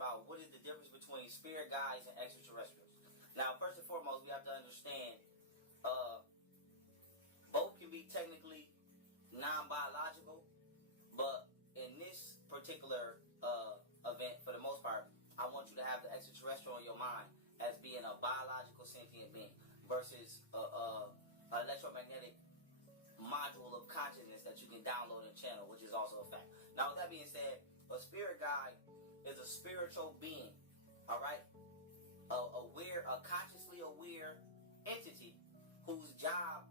about what is the difference between spirit guides and extraterrestrials. Now, first and foremost, we have to understand both can be technically non-biological, but in this particular event, for the most part, I want you to have the extraterrestrial in your mind as being a biological sentient being versus an electromagnetic module of consciousness that you can download and channel, which is also a fact. Now, with that being said, a spirit guide is a spiritual being, all right? A consciously aware entity whose job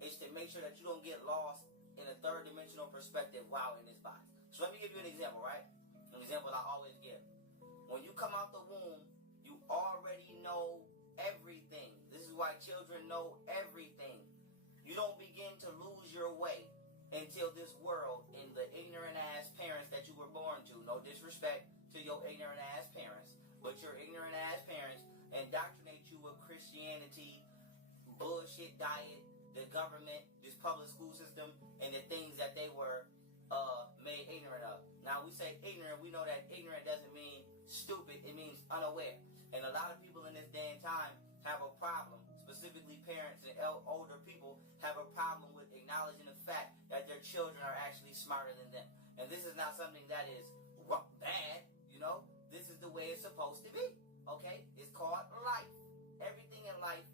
is to make sure that you don't get lost in a third dimensional perspective while in this body. So let me give you an example, right? An example I always give. When you come out the womb, you already know everything. This is why children know everything. You don't begin to lose your way until this world and the ignorant ass parents that you were born to. No disrespect to your ignorant ass parents, but your ignorant ass parents indoctrinate you with Christianity, bullshit diet, the government, this public school system, and the things that they were made ignorant of. Now, we say ignorant, we know that ignorant doesn't mean stupid, it means unaware. And a lot of people in this day and time have a problem, specifically parents and older people have a problem with acknowledging the fact that their children are actually smarter than them. And this is not something that is bad, you know. This is the way it's supposed to be, okay? It's called life. Everything in life,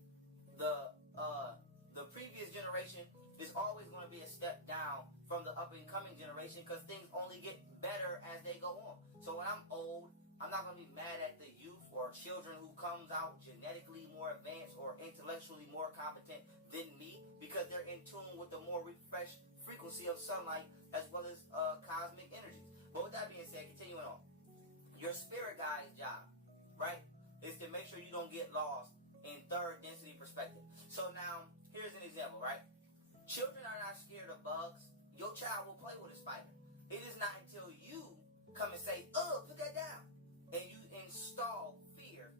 the previous generation is always going to be a step down from the up and coming generation because things only get better as they go on. So when I'm old, I'm not going to be mad at the youth or children who comes out genetically more advanced or intellectually more competent than me because they're in tune with the more refreshed frequency of sunlight as well as cosmic energies. But with that being said, continuing on, your spirit guide's job, right, is to make sure you don't get lost in third density perspective. So now, here's an example, right? Children are not scared of bugs. Your child will play with a spider. It is not until you come and say, put that down. And you install fear,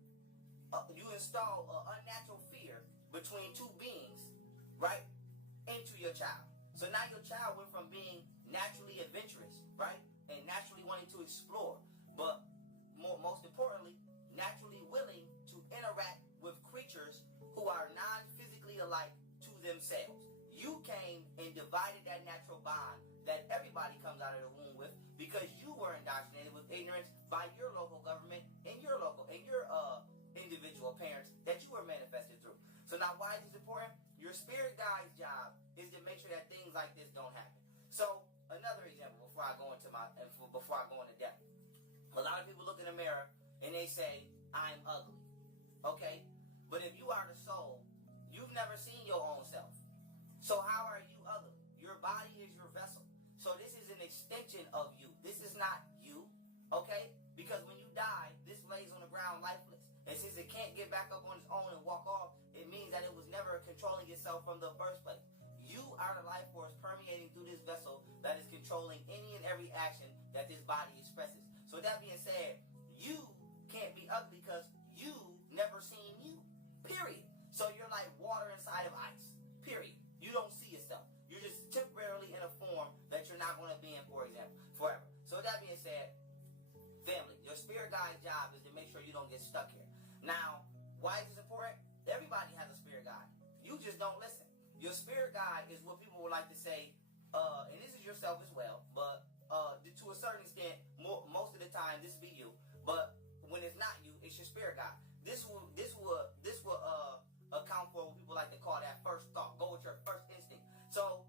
you install unnatural fear between two beings, right, into your child. So now your child went from being naturally adventurous, right, and naturally wanting to explore, but most importantly, naturally willing to interact with creatures who are non-physically alike to themselves. You came and divided that natural bond that everybody comes out of the womb with because you were indoctrinated with ignorance by your local government and your individual parents that you were manifested through. So now why is this important? Your spirit guide's job is to make sure that things like this don't happen. So another example before I go into depth. A lot of people look in the mirror and they say, I'm ugly. Okay? But if you are the soul, you've never seen your own self. So how are you ugly? Your body is your vessel. So this is an extension of you. This is not you, okay? Because when you die, this lays on the ground lifeless. And since it can't get back up on its own and walk off, it means that it was never controlling itself from the first place. You are the life force permeating through this vessel that is controlling any and every action that this body expresses. So with that being said, you can't be ugly because you never seen you, period. So you're like water inside of ice, period. You don't see yourself. You're just temporarily in a form that you're not going to be in, for example, forever. So with that being said, family, your spirit guide's job is to make sure you don't get stuck here. Now, why is this important? Everybody has a spirit guide. You just don't listen. Your spirit guide is what people would like to say, and this is yourself as well, but to a certain extent, most of the time, this will be you. But when it's not you, it's your spirit guide. This will account for what people like to call that first thought. Go with your first instinct. So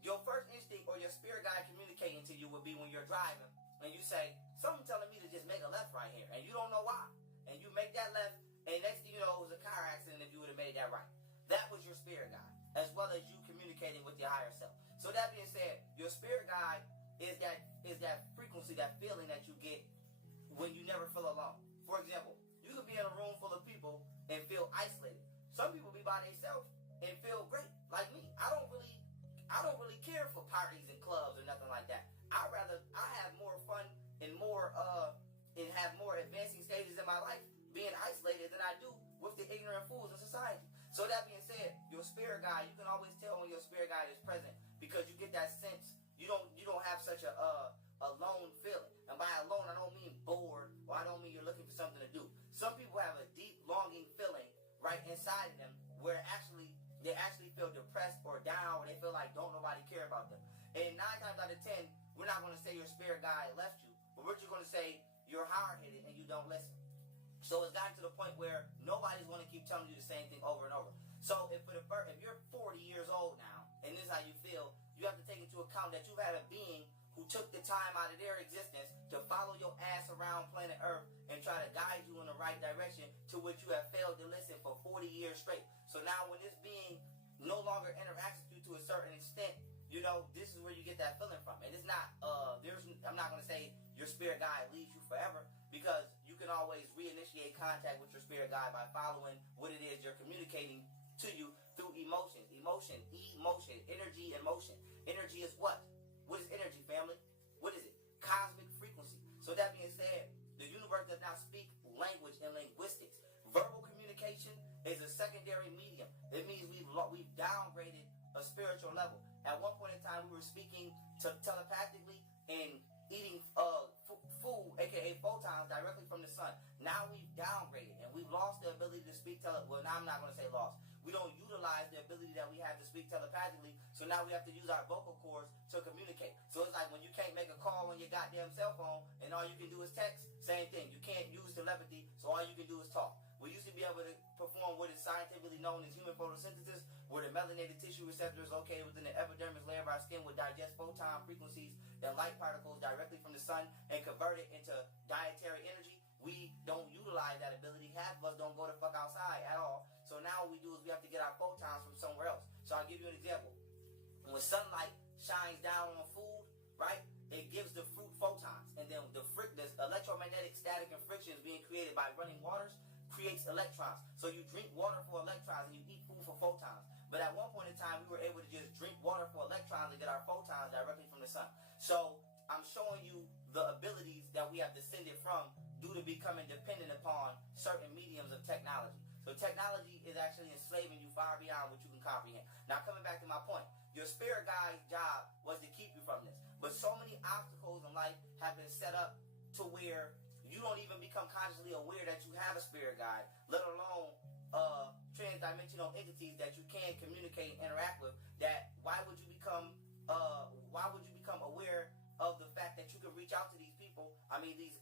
your first instinct or your spirit guide communicating to you would be when you're driving and you say, something telling me to just make a left right here, and you don't know why. And you make that left, and next thing you know, it was a car accident if you would have made that right. That was your spirit guide, as well as you communicating with your higher self. So that being said, your spirit guide is that frequency, that feeling that you get when you never feel alone. For example, you could be in a room full of people and feel isolated. Some people be by themselves and feel great, like me. I don't really care for parties and clubs or nothing like that. I have more fun and have more advancing stages in my life being isolated than I do with the ignorant fools in society. So that being said, your spirit guide, you can always tell when your spirit guide is present because you get that sense. You don't have such a alone feeling. And by alone, I don't mean bored, or I don't mean right, inside of them, where they actually feel depressed or down, or they feel like don't nobody care about them. And 9 times out of 10, we're not going to say your spirit guide left you, but we're just going to say you're hard-headed and you don't listen. So it's gotten to the point where nobody's going to keep telling you the same thing over and over. So if you're 40 years old now, and this is how you feel, you have to take into account that you've had a being who took the time out of their existence to follow your ass around planet Earth and try to guide you in the right direction, to which you have failed to listen for 40 years straight. So now when this being no longer interacts with you to a certain extent, you know, this is where you get that feeling from. And it's not, I'm not going to say your spirit guide leaves you forever, because you can always reinitiate contact with your spirit guide by following what it is you're communicating to you through emotion, energy and motion. Energy is what? What is energy, family? What is it? Cosmic frequency. So that being said, the universe does not speak language and linguistics. Verbal communication is a secondary medium. It means we've downgraded a spiritual level. At one point in time, we were speaking telepathically and eating food, aka photons, directly from the sun. Now we've downgraded and we've lost the ability to speak well, now I'm not going to say lost. We don't utilize the ability that we have to speak telepathically, so now we have to use our vocal cords to communicate. So it's like when you can't make a call on your goddamn cell phone and all you can do is text, same thing. You can't use telepathy, so all you can do is talk. We used to be able to perform what is scientifically known as human photosynthesis, where the melanated tissue receptors located within the epidermis layer of our skin would digest photon frequencies and light particles directly from the sun and convert it into dietary energy. We don't utilize that ability. Half of us don't go the fuck outside at all. So now what we do is we have to get our photons from somewhere else. So I'll give you an example. When sunlight shines down on food, right, it gives the fruit photons. And then the electromagnetic static and frictions being created by running waters creates electrons. So you drink water for electrons and you eat food for photons. But at one point in time, we were able to just drink water for electrons and get our photons directly from the sun. So I'm showing you the abilities that we have descended from due to becoming dependent upon certain mediums of technology. So technology is actually enslaving you far beyond what you can comprehend. Now, coming back to my point, your spirit guide's job was to keep you from this. But so many obstacles in life have been set up to where you don't even become consciously aware that you have a spirit guide, let alone trans-dimensional entities that you can communicate and interact with. That why would you become aware of the fact that you can reach out to these people? I mean, these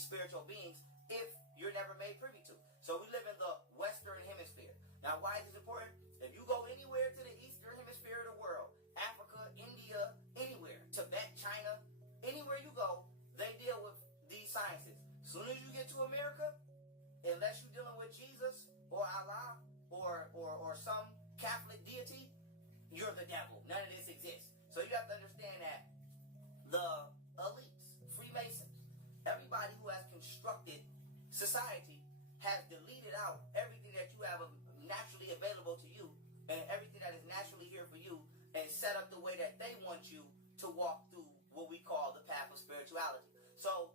spiritual beings, if you're never made privy to. So we live in the Western Hemisphere. Now, why is this important? If you go anywhere to the Eastern Hemisphere of the world, Africa, India, anywhere, Tibet, China, anywhere you go, they deal with these sciences. As soon as you get to America, unless you're dealing with Jesus or Allah or some Catholic deity, you're the devil. None of this exists. So you have to understand that the elites, Freemasons, everybody who has constructed society has deleted out everything that you have naturally available to you and everything that is naturally here for you and set up the way that they want you to walk through what we call the path of spirituality. So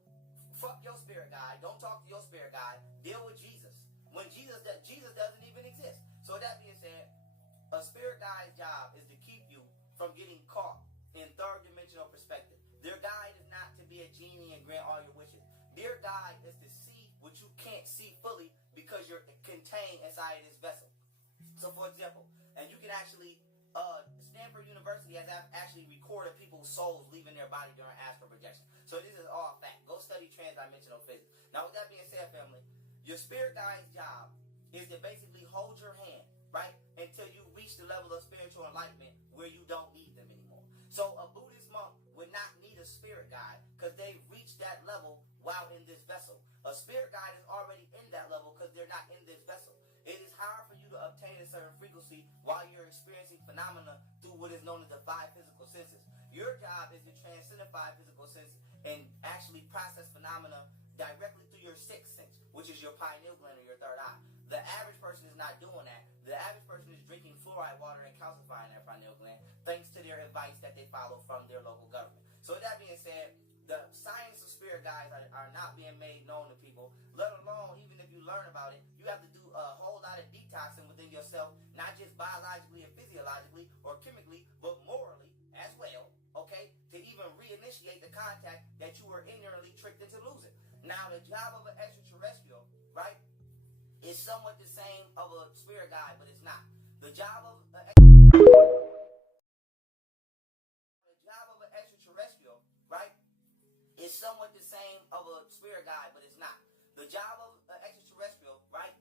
fuck your spirit guide. Don't talk to your spirit guide. Deal with Jesus. When Jesus doesn't even exist. So that being said, a spirit guide's job is to keep you from getting caught in third dimensional perspective. Their guide is not to be a genie and grant all your wishes. Their guide is to see what you can't see fully because you're contained inside this vessel. So for example, and you can actually, Stanford University has actually recorded people's souls leaving their body during astral projection. So this is all fact. Go study transdimensional physics. Now with that being said, family, your spirit guide's job is to basically hold your hand, right, until you reach the level of spiritual enlightenment where you don't need them anymore. So a Buddhist monk would not need a spirit guide because they've reached that level while in this vessel. A spirit guide is already in that level because they're not in this vessel. It is hard for you to obtain a certain frequency while you're experiencing phenomena through what is known as the 5 physical senses. Your job is to transcend the 5 physical senses and actually process phenomena directly through your 6th sense, which is your pineal gland or your third eye. The average person is not doing that. The average person is drinking fluoride water and calcifying their pineal gland thanks to their advice that they follow from their local government. So with that being said, the science of spirit guides are not being made known to people, let alone even if you learn about it, you have to do a whole lot of detoxing within yourself, not just biologically and physiologically or chemically, but morally as well, okay, to even reinitiate the contact that you were ignorantly tricked into losing. Now, the job of an extraterrestrial, right, is somewhat the same of a spirit guide, but it's not. The job of an extraterrestrial, right, is somewhat the same of a spirit guide, but it's not. The job of an extraterrestrial, right,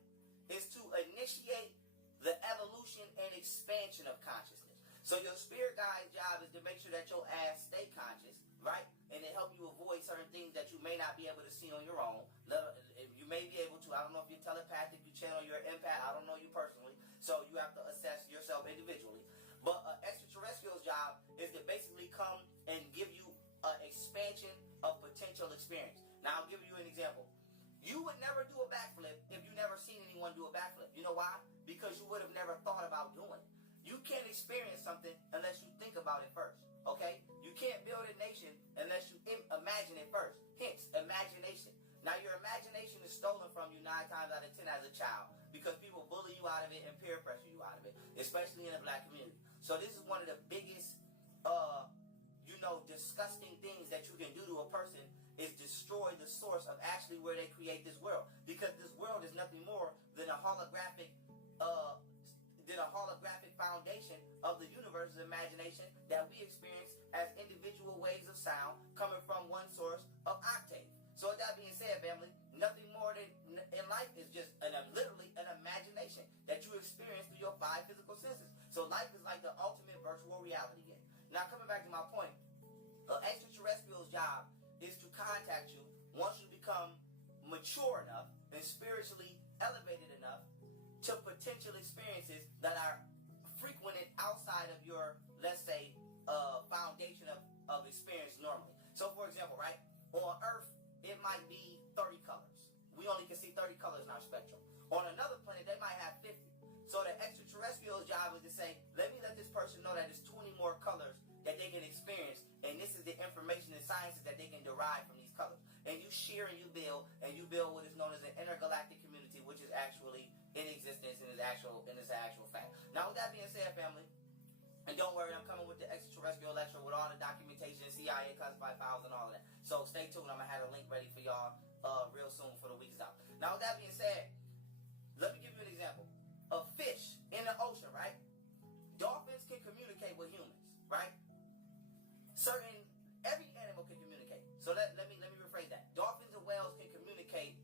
is to initiate the evolution and expansion of consciousness. So your spirit guide's job is to make sure that your ass stay conscious, right, and to help you avoid certain things that you may not be able to see on your own. You may be able to. I don't know if you're telepathic, you channel your empath. I don't know you personally, so you have to assess yourself individually. But an extraterrestrial's job is to basically come and give you an expansion of potential experience. Now, I'll give you an example. You would never do a backflip if you never seen anyone do a backflip. You know why? Because you would have never thought about doing it. You can't experience something unless you think about it first, okay? You can't build a nation unless you imagine it first. Hence, imagination. Now, your imagination is stolen from you 9 times out of 10 as a child because people bully you out of it and peer pressure you out of it, especially in the black community. So this is one of the biggest, disgusting things that you can do to a person is destroy the source of actually where they create this world. Because this world is nothing more than a holographic foundation of the universe's imagination that we experience as individual waves of sound coming from one source of octave. So with that being said, family, nothing more than in life is just literally an imagination that you experience through your 5 physical senses. So life is like the ultimate virtual reality game. Now coming back to my point, an extraterrestrial's job is to contact you once you become mature enough and spiritually elevated enough to potential experiences that are frequented outside of your, let's say, foundation of experience normally. So for example, right, on Earth, it might be 30 colors. We only can see 30 colors in our spectrum. On another planet, they might have 50. So the extraterrestrial's job is to say, let this person know that there's 20 more colors that they can experience, and this is the information and sciences that they can derive from these colors. And you share and you build what is known as an intergalactic community, which is actually in existence and is actual fact. Now with that being said, family, and don't worry, I'm coming with the extraterrestrial lecture with all the documentation, CIA classified files and all of that. So stay tuned, I'm gonna have a link ready for y'all real soon for the week's out. Now with that being said, let me give you an example. A fish in the ocean, right? Dolphins can communicate with humans, right? Every animal can communicate. So let me rephrase that. Dolphins and whales can communicate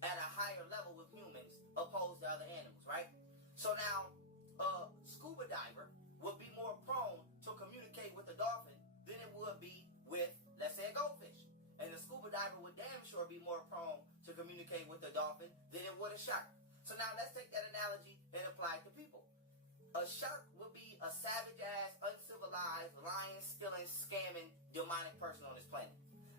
at a higher level with humans opposed to other animals, right? So now, a scuba diver would be more prone to communicate with the dolphin than it would be with, let's say, a goldfish. And the scuba diver would damn sure be more prone to communicate with the dolphin than it would a shark. So now let's take that analogy and apply it to people. A shark would be a savage-ass, uncivilized, lying, stealing, scamming, demonic person on this planet.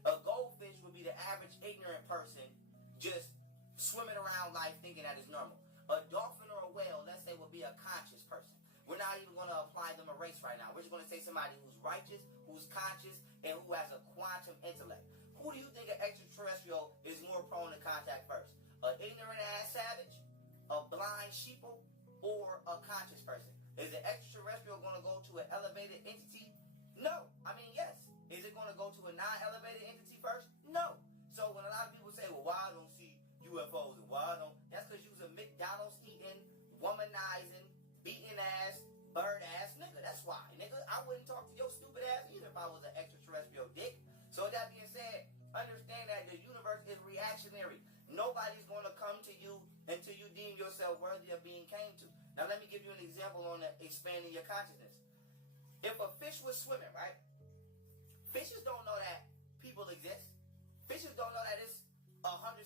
A goldfish would be the average ignorant person just swimming around life thinking that it's normal. A dolphin or a whale, let's say, would be a conscious person. We're not even going to apply them a race right now. We're just going to say somebody who's righteous, who's conscious, and who has a quantum intellect. Who do you think an extraterrestrial is more prone to contact first? An ignorant-ass savage, a blind sheeple, or a conscious person? Is the extraterrestrial going to go to an elevated entity? No. I mean, yes. Is it going to go to a non-elevated entity first? No. So when a lot of people say, well, why I don't see UFOs and why I don't, that's because you're a McDonald's eating, womanizing, beating ass, bird ass nigga. That's why, nigga. I wouldn't talk to your stupid ass either if I was an extraterrestrial dick. So with that being said, understand that the universe is reactionary. Nobody's going to come to you until you deem yourself worthy of being came to. Now let me give you an example on expanding your consciousness. If a fish was swimming, right? Fishes don't know that people exist. Fishes don't know that it's 167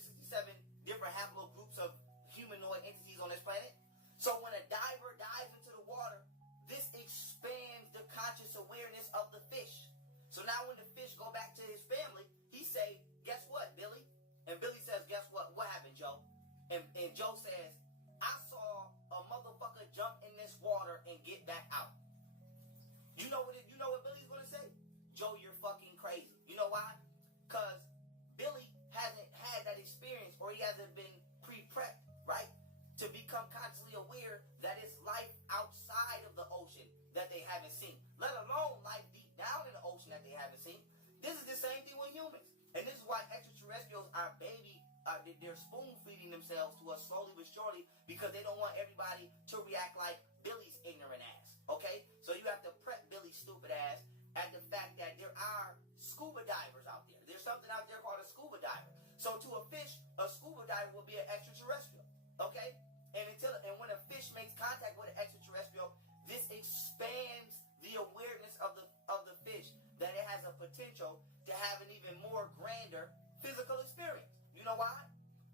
different haplogroups of humanoid entities on this planet. So when a diver dives into the water, this expands the conscious awareness of the fish. So now when the fish go back to his family, he say, guess what, Billy? And Billy says, guess what? What happened, Joe? And Joe says, I saw a motherfucker jump in this water and get back out. You know what Billy's going to say? Joe, you're fucking crazy. You know why? Because Billy hasn't had that experience, or he hasn't been pre-prepped, right? To become consciously aware that it's life outside of the ocean that they haven't seen. Let alone life deep down in the ocean that they haven't seen. This is the same thing with humans. And this is why extraterrestrials are they're spoon feeding themselves to us slowly but surely because they don't want everybody to react like Billy's ignorant ass. Okay? So you have to prep Billy's stupid ass at the fact that there are scuba divers out there. There's something out there called a scuba diver. So to a fish, a scuba diver will be an extraterrestrial. Okay? And when a fish makes contact with an extraterrestrial, this expands the awareness of the fish that it has a potential to have an even more grander physical experience. You know why?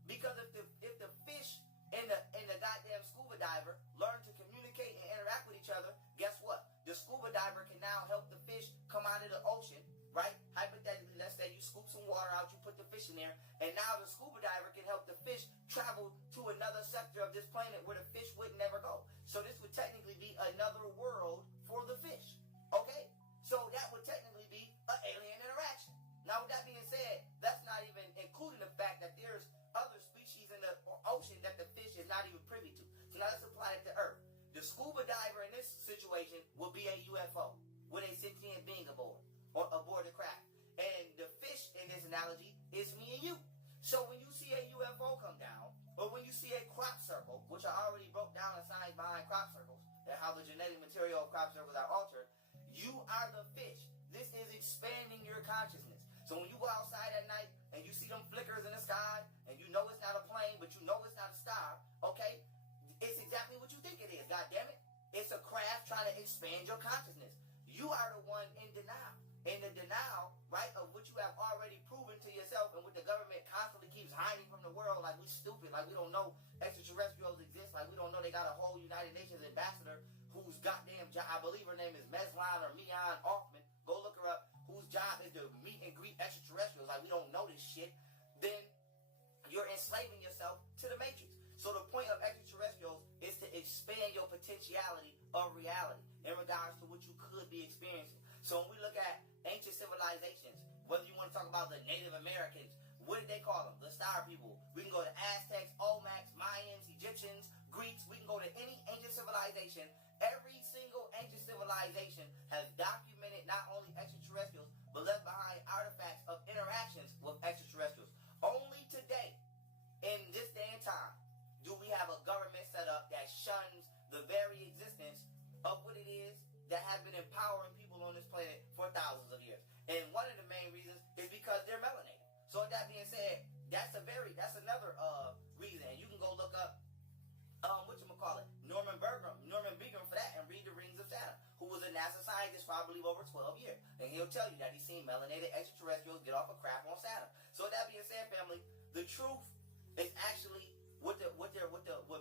Because if the fish and the goddamn scuba diver learn to communicate and interact with each other, guess what? The scuba diver can now help the fish come out of the ocean, right? Hypothetically, let's say you scoop some water out, you put the fish in there, and now the scuba diver can help the fish travel to another sector of this planet where the fish would never go. So this would technically be another world for the fish. Okay? So that would technically be an alien interaction. Now, with that being said, that's not even including the fact that there's other species in the ocean that the fish is not even privy to. So now let's apply it to Earth. The scuba diver in this situation will be a UFO with a sentient being aboard the craft. And the fish in this analogy is me and you. So when you see a UFO come down, or when you see a crop circle, which I already broke down the science behind crop circles, and how the genetic material of crop circles are altered, you are the fish. This is expanding your consciousness. So when you go outside at night and you see them flickers in the sky, and you know it's not a plane, but you know it's not a star, okay? It's exactly what you think it is, goddammit. It's a craft trying to expand your consciousness. You are the one in denial. And the denial, right, of what you have already proven to yourself and what the government constantly keeps hiding from the world, like we stupid, like we don't know extraterrestrials exist, like we don't know they got a whole United Nations ambassador whose goddamn job, I believe her name is Meslan or Mian Offman, go look her up, whose job is to meet and greet extraterrestrials, like we don't know this shit, then you're enslaving yourself to the Matrix. So the point of extraterrestrials is to expand your potentiality of reality in regards to what you could be experiencing. So when we look at ancient civilizations, whether you want to talk about the Native Americans, what did they call them? The Star People. We can go to Aztecs, Olmecs, Mayans, Egyptians, Greeks. We can go to any ancient civilization. Every single ancient civilization has documented not only extraterrestrials, but left behind artifacts of interactions with extraterrestrials. Only today, in this day and time, do we have a government set up that shuns the very existence of what it is that has been empowering people on this planet for thousands of years. And one of the main reasons is because they're melanated. So with that being said, that's another reason. And you can go look up Norman Begram for that, and read The Rings of Saturn, who was a NASA scientist for I believe over 12 years. And he'll tell you that he's seen melanated extraterrestrials get off a craft on Saturn. So with that being said, family, the truth is actually what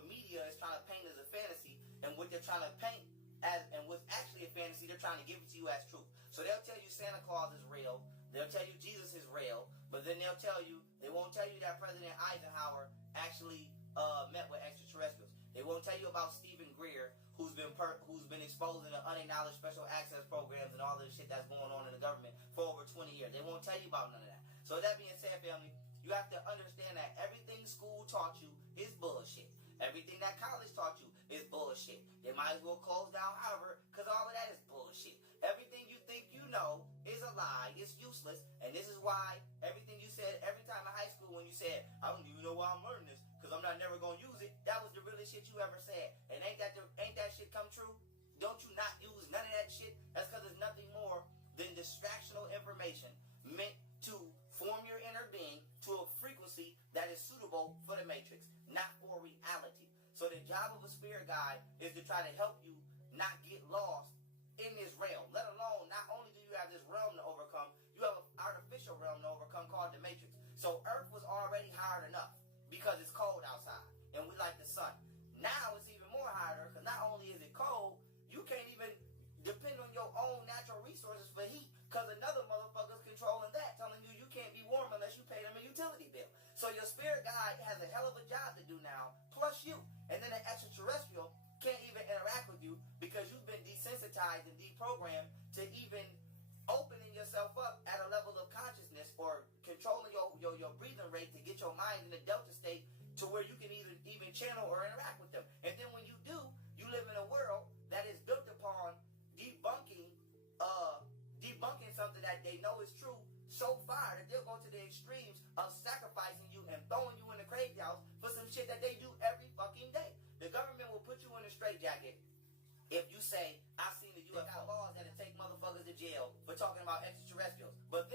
media is trying to paint as a fantasy, and what they're trying to paint and what's actually a fantasy, they're trying to give it to you as truth. So they'll tell you Santa Claus is real, they'll tell you Jesus is real, but then they won't tell you that President Eisenhower actually met with extraterrestrials. They won't tell you about Stephen Greer, who's been exposing the unacknowledged special access programs and all of the shit that's going on in the government for over 20 years. They won't tell you about none of that. So that being said, family, you have to understand that everything school taught you is bullshit. Everything that college taught you is bullshit. They might as well close down Harvard, because all of that is bullshit. Everything you think you know is a lie. It's useless. And this is why everything you said every time in high school when you said, I don't even know why I'm learning this, because I'm not never going to use it, that was the realest shit you ever said. And ain't that shit come true? Don't you not use none of that shit? That's because it's nothing more than distractional information meant to form your inner being to a frequency that is suitable for the Matrix, not for reality. So the job of a spirit guide is to try to help you not get lost in this realm. Let alone, not only do you have this realm to overcome, you have an artificial realm to overcome called the Matrix. So Earth was already hard enough because it's cold outside and we like the sun. Now it's even more harder because not only is it cold, you can't even depend on your own natural resources for heat, because another motherfucker's controlling that, telling you you can't be warm unless you pay them a utility bill. So your spirit guide has a hell of a job to do now, plus you. And then an extraterrestrial can't even interact with you because you've been desensitized and deprogrammed to even opening yourself up at a level of consciousness or controlling your breathing rate to get your mind in the delta state to where you can even channel or interact with them. And then when you do, you live in a world that is built upon debunking something that they know is true so far that they'll go to the extremes of sacrificing you and throwing you in the you in a straitjacket if you say, I seen the UFO. They got laws that'll take motherfuckers to jail for talking about extraterrestrials. But